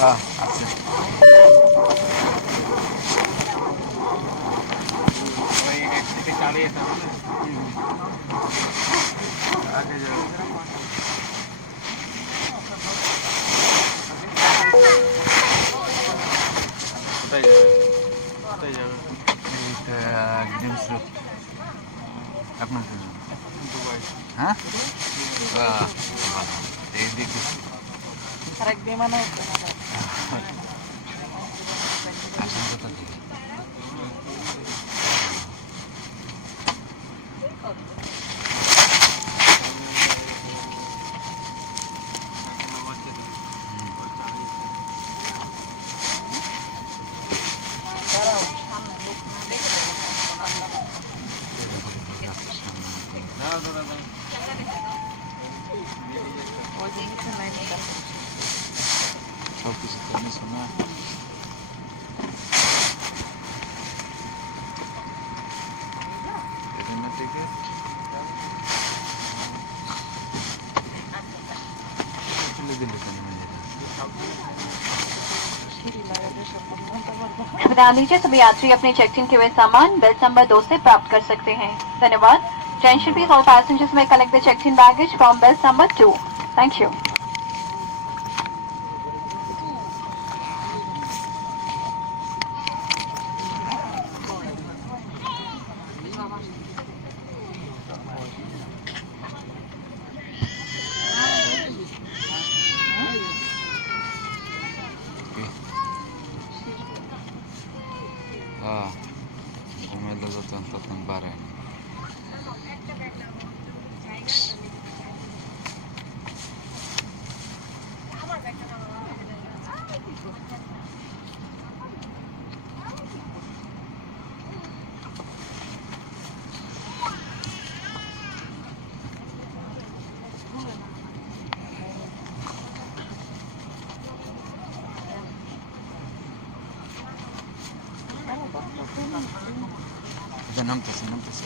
হ্যাঁ আছে ওই এক থেকে চালিয়ে যেতে হবে না? আগে যাবে কোথায় যাবে কোথায় যাবে এইটা গেমস আপনার জন্য দুবাই হ্যাঁ বাহ, ভালো। এই দিকে আরেক বিমানে डाल लीजिए सभी यात्री अपने चेक इन के हुए सामान बेल्ट नंबर दो से प्राप्त कर सकते हैं। धन्यवाद। Attention please all passengers may collect the check in baggage from belt number two thank you Namtasın, namtasın.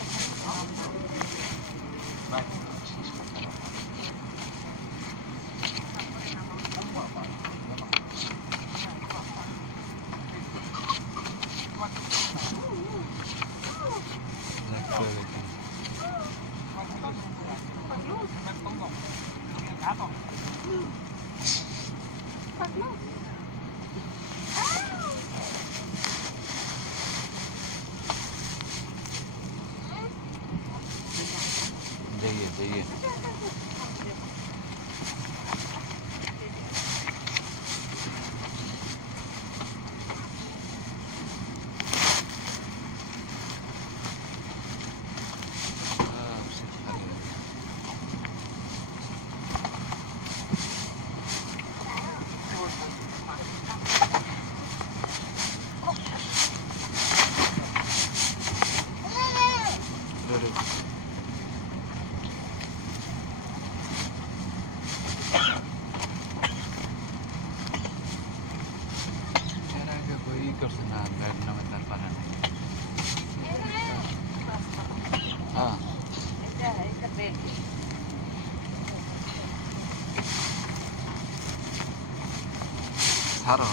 ছাড়ো।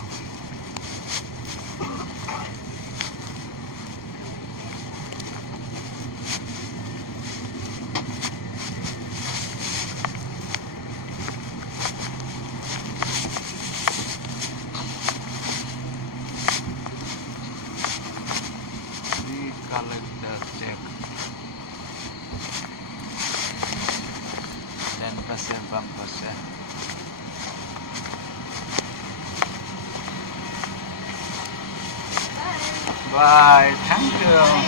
và thắng trường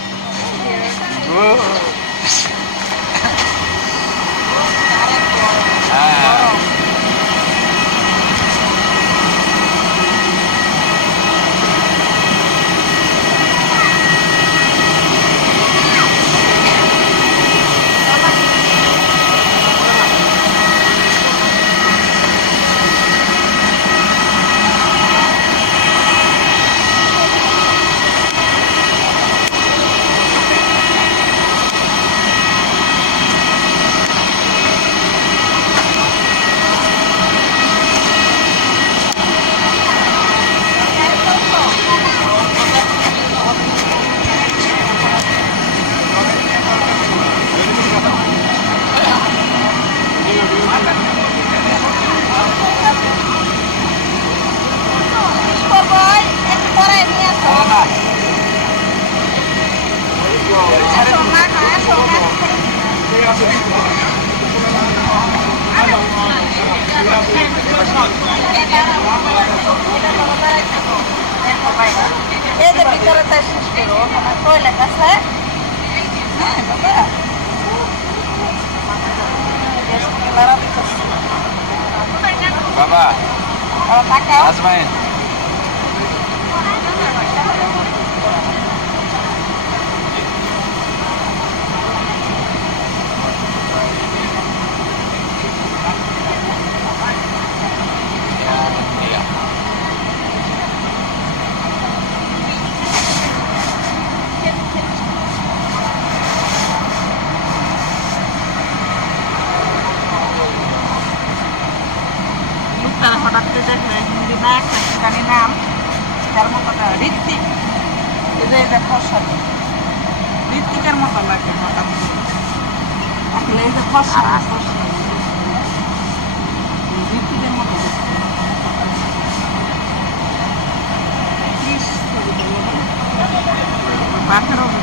vua à. коротає шишки роками. Толя, касе? Знаю, бабе. Я ж не нарадиться. Баба, Отака. назвай. ঋত্বিকের মতো লাগে মোটামুটি। আসলে এই যে ফসা ফসা ঋত্বিকের মতো দেখতে। বাটার হবে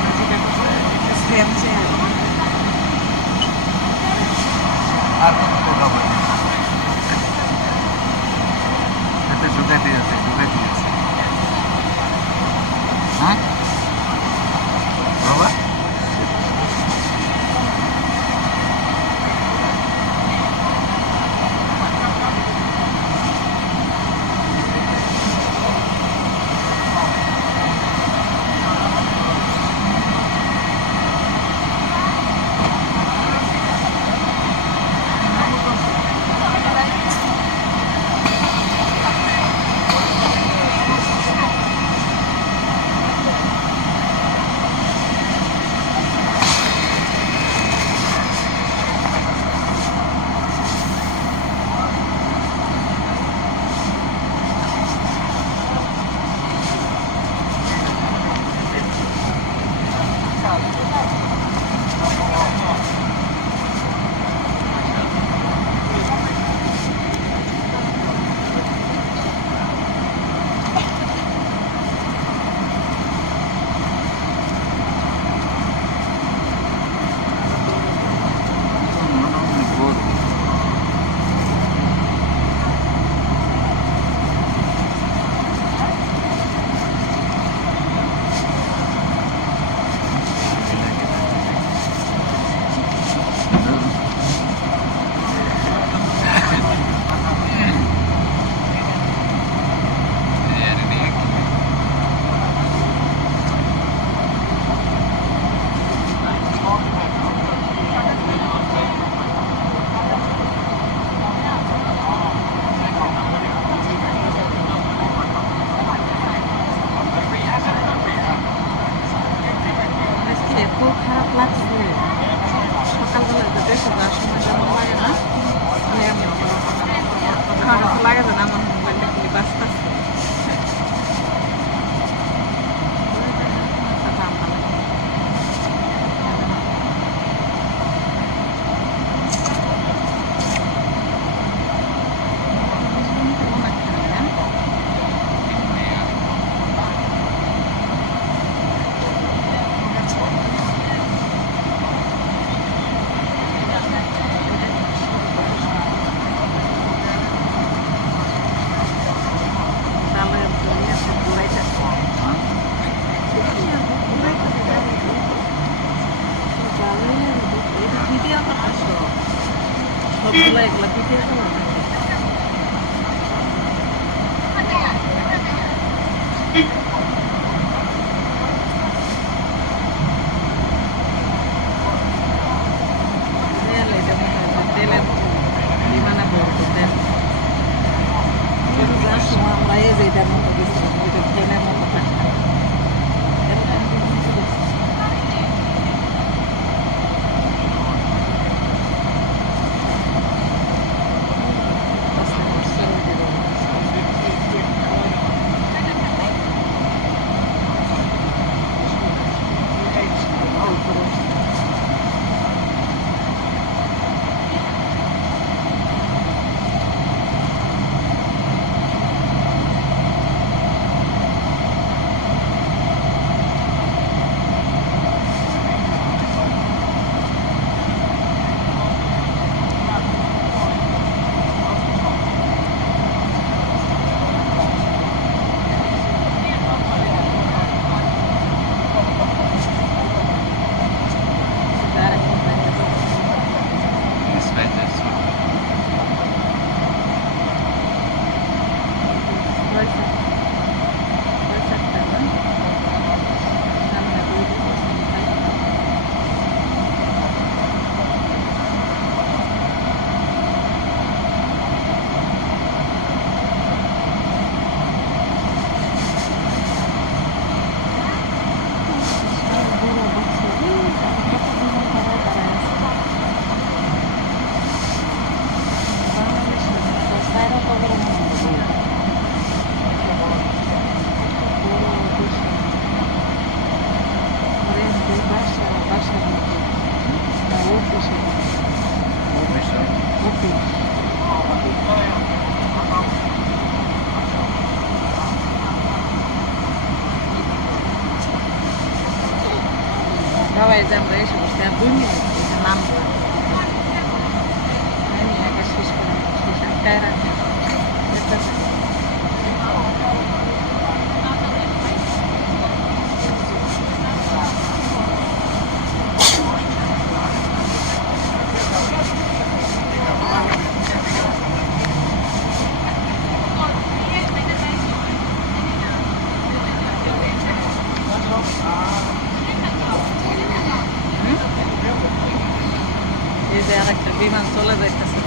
tan solas de estación.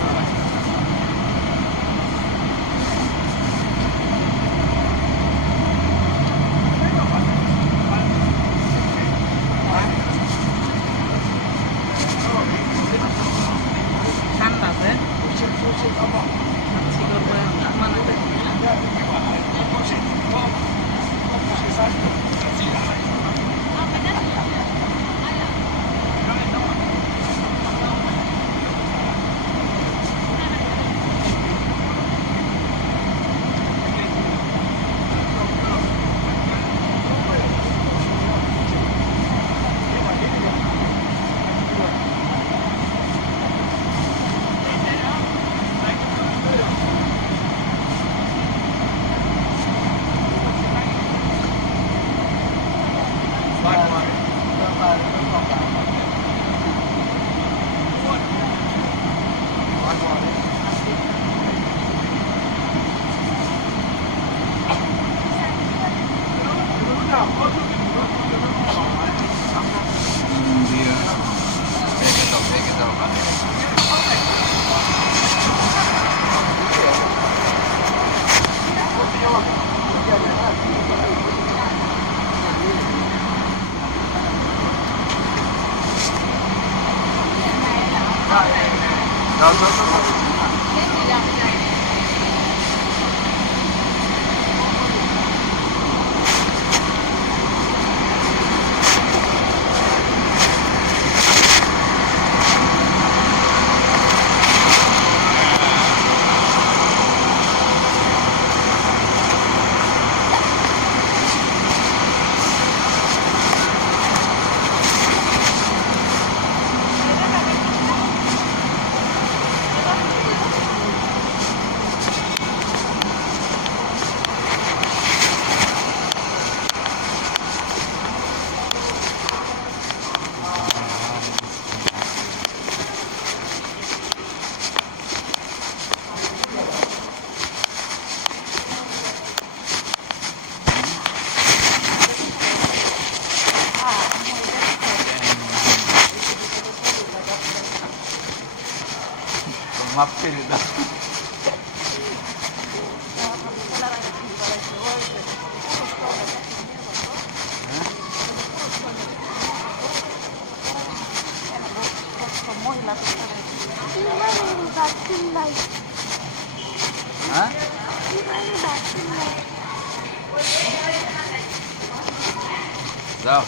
comes out.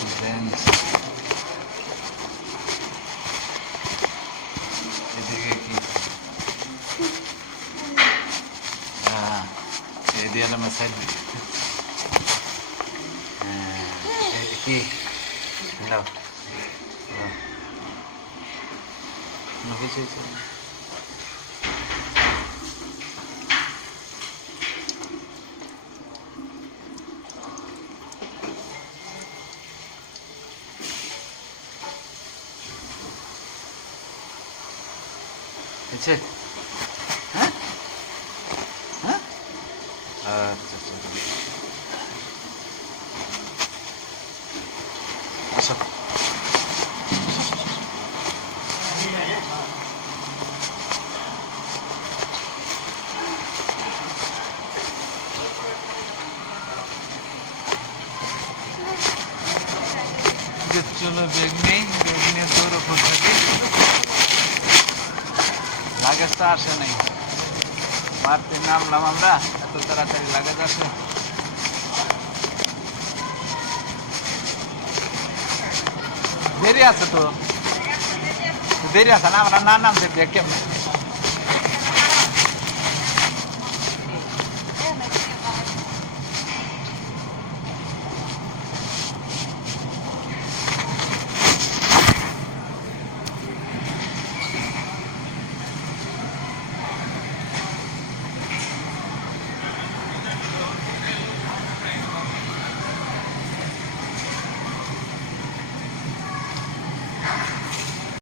And then ¿Qué sigue aquí? Ah, eh, dígale aquí. No. No. No, es? আচ্ছা। চলো বেগ নেই বেগ নিয়ে তোর ওপর থাকে। লাগেজটা আসে নাই। মারতে নামলাম আমরা, এত তাড়াতাড়ি লাগেজ আসে। দেরি আছে তো? দেরি আছে না আমরা না নামতে দেখ কেমন?